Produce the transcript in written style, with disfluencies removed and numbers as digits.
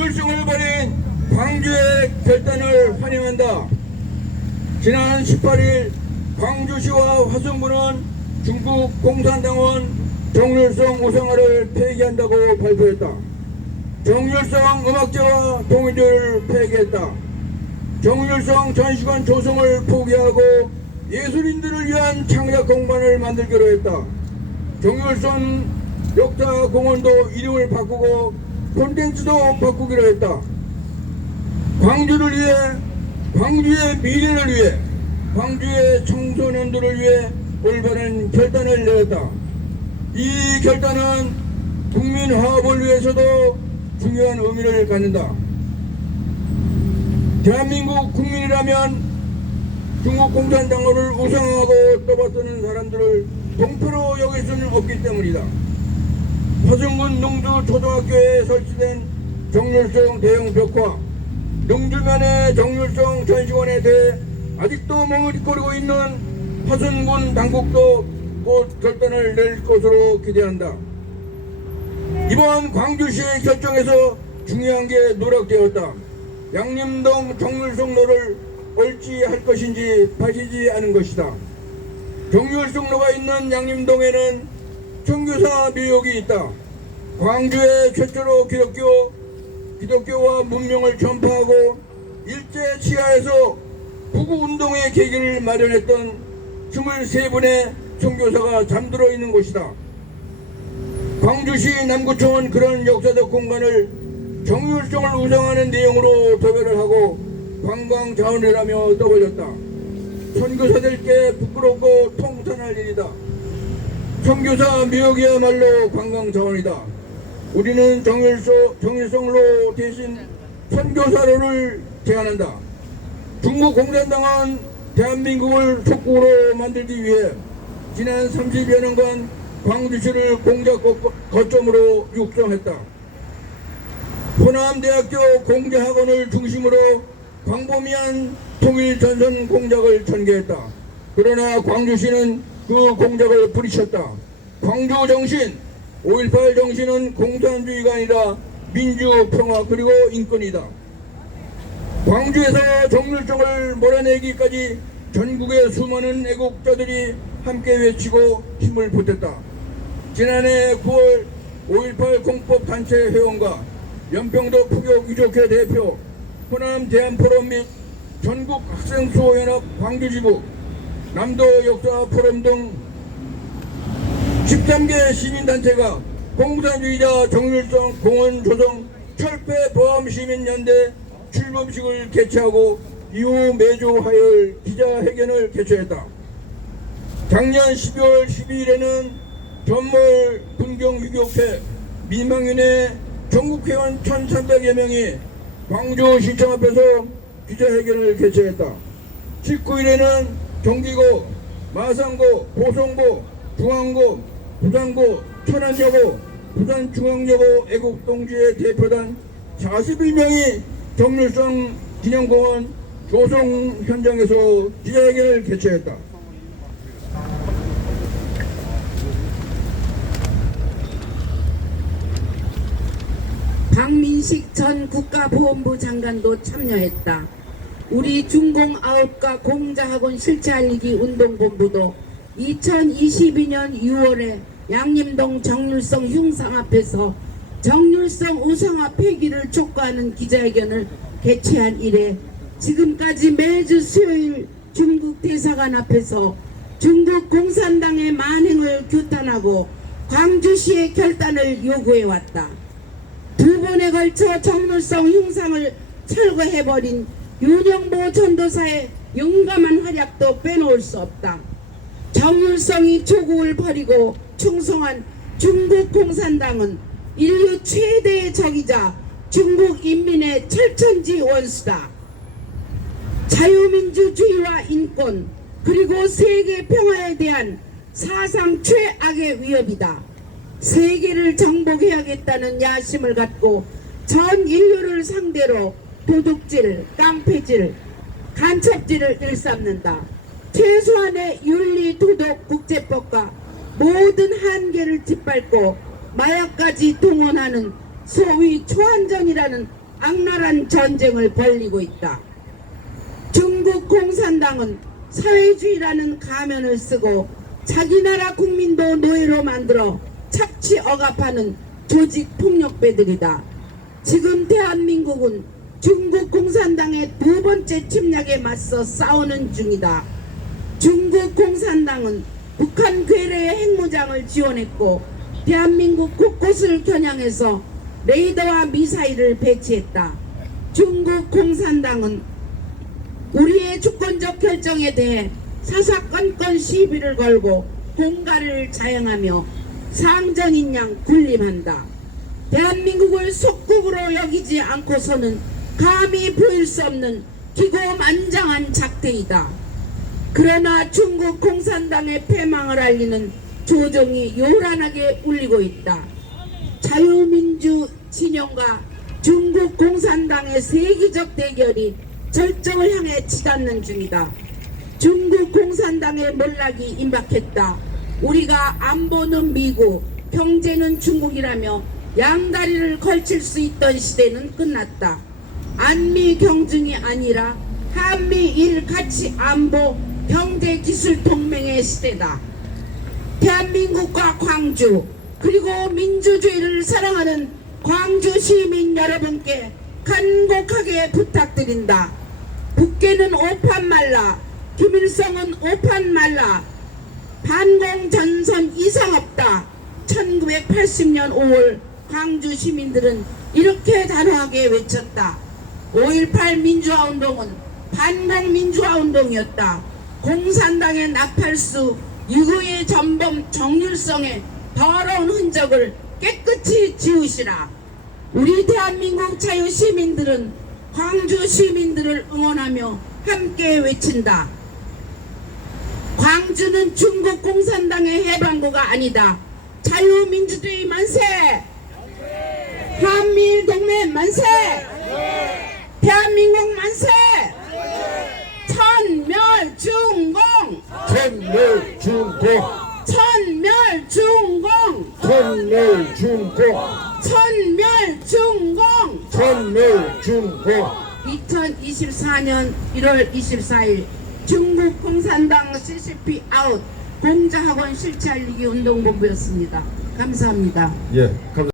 율성을 벌인 광주의 결단을 환영한다. 지난 18일 광주시와 화성군은 중국 공산당원 정률성 우상화를 폐기한다고 발표했다. 정률성 음악제와 동인들을 폐기했다. 정률성 전시관 조성을 포기하고 예술인들을 위한 창작 공간을 만들기로 했다. 정률성 역사공원도 이름을 바꾸고 콘텐츠도 바꾸기로 했다. 광주를 위해, 광주의 미래를 위해, 광주의 청소년들을 위해 올바른 결단을 내렸다. 이 결단은 국민 화합을 위해서도 중요한 의미를 갖는다. 대한민국 국민이라면 중국 공산당원을 우상하고 떠받드는 사람들을 동표로 여길 수는 없기 때문이다. 화성군 능주초등학교에 설치된 정률성 대형 벽화, 능주면의 정률성 전시관에 대해 아직도 머뭇거리고 있는 화성군 당국도 곧 결단을 낼 것으로 기대한다. 이번 광주시의 결정에서 중요한 게 누락되었다. 양림동 정률성로를 얼지할 것인지 파시지 않은 것이다. 정률성로가 있는 양림동에는 선교사 묘역이 있다. 광주의 최초로 기독교와 문명을 전파하고 일제 치하에서 구구운동의 계기를 마련했던 23분의 선교사가 잠들어 있는 곳이다. 광주시 남구청은 그런 역사적 공간을 정률성을 우상하는 내용으로 도배를 하고 관광 자원이라며 떠벌렸다. 선교사들께 부끄럽고 통탄할 일이다. 선교사 묘역이야말로 관광 자원이다. 우리는 정일성로 대신 선교사로를 제안한다. 중국 공산당은 대한민국을 속국으로 만들기 위해 지난 30여 년간 광주시를 공작 거점으로 육성했다. 호남대학교 공자학원을 중심으로 광범위한 통일전선 공작을 전개했다. 그러나 광주시는 그 공작을 부리쳤다. 광주 정신, 5.18 정신은 공산주의가 아니라 민주, 평화 그리고 인권이다. 광주에서 정률성을 몰아내기까지 전국의 수많은 애국자들이 함께 외치고 힘을 보탰다. 지난해 9월 5.18 공법단체 회원과 연평도 포격 유족회 대표, 호남 대한포럼 및 전국 학생수호연합 광주지부, 남도 역사 포럼 등 13개 시민단체가 공산주의자 정률성 공원 조성 철폐 보험 시민연대 출범식을 개최하고 이후 매주 화요일 기자회견을 개최했다. 작년 12월 12일에는 전몰 군경유격회 민망윤회 전국회원 1,300여 명이 광주 시청 앞에서 기자회견을 개최했다. 19일에는 경기고, 마산고, 보성고, 중앙고, 부산고, 천안여고, 부산중앙여고 애국동지회 대표단 41명이 정률성 기념공원 조성 현장에서 기자회견을 개최했다. 박민식 전 국가보훈부 장관도 참여했다. 우리 중공 9가 공자학원 실체알리기 운동본부도 2022년 6월에 양림동 정률성 흉상 앞에서 정률성 우상화 폐기를 촉구하는 기자회견을 개최한 이래 지금까지 매주 수요일 중국 대사관 앞에서 중국 공산당의 만행을 규탄하고 광주시의 결단을 요구해왔다. 두 번에 걸쳐 정률성 흉상을 철거해버린 윤영보 전도사의 용감한 활약도 빼놓을 수 없다. 정률성이 조국을 버리고 충성한 중국 공산당은 인류 최대의 적이자 중국 인민의 철천지 원수다. 자유민주주의와 인권 그리고 세계 평화에 대한 사상 최악의 위협이다. 세계를 정복해야겠다는 야심을 갖고 전 인류를 상대로 도둑질, 깡패질, 간첩질을 일삼는다. 최소한의 윤리, 도덕, 국제법과 모든 한계를 짓밟고 마약까지 동원하는 소위 초안전이라는 악랄한 전쟁을 벌이고 있다. 중국 공산당은 사회주의라는 가면을 쓰고 자기 나라 국민도 노예로 만들어 착취 억압하는 조직 폭력배들이다. 지금 대한민국은 중국 공산당의 두 번째 침략에 맞서 싸우는 중이다. 중국 공산당은 북한 괴뢰의 핵무장을 지원했고 대한민국 곳곳을 겨냥해서 레이더와 미사일을 배치했다. 중국 공산당은 우리의 주권적 결정에 대해 사사건건 시비를 걸고 공갈을 자행하며 상전인 양 군림한다. 대한민국을 속국으로 여기지 않고서는 감히 보일 수 없는 기고만장한 작태이다. 그러나 중국 공산당의 패망을 알리는 조종이 요란하게 울리고 있다. 자유민주 진영과 중국 공산당의 세계적 대결이 절정을 향해 치닫는 중이다. 중국 공산당의 몰락이 임박했다. 우리가 안보는 미국, 경제는 중국이라며 양다리를 걸칠 수 있던 시대는 끝났다. 안미 경중이 아니라 한미일 가치 안보 경제 기술 동맹의 시대다. 대한민국과 광주 그리고 민주주의를 사랑하는 광주 시민 여러분께 간곡하게 부탁드린다. 북계는 오판 말라, 김일성은 오판 말라, 반공전선 이상 없다. 1980년 5월 광주 시민들은 이렇게 단호하게 외쳤다. 5.18 민주화운동은 반공민주화운동이었다. 공산당의 나팔수 유구의 전범 정율성의 더러운 흔적을 깨끗이 지우시라. 우리 대한민국 자유시민들은 광주 시민들을 응원하며 함께 외친다. 광주는 중국 공산당의 해방구가 아니다. 자유민주주의 만세! 한미일 동맹 만세! 대한민국 만세! 천멸중공! 천멸중공! 천멸중공! 천멸중공! 천멸중공! 천멸중공! 2024년 1월 24일 중국 공산당 CCP 아웃 공자학원 실체알리기 운동본부였습니다. 감사합니다. 예, 감사합니다.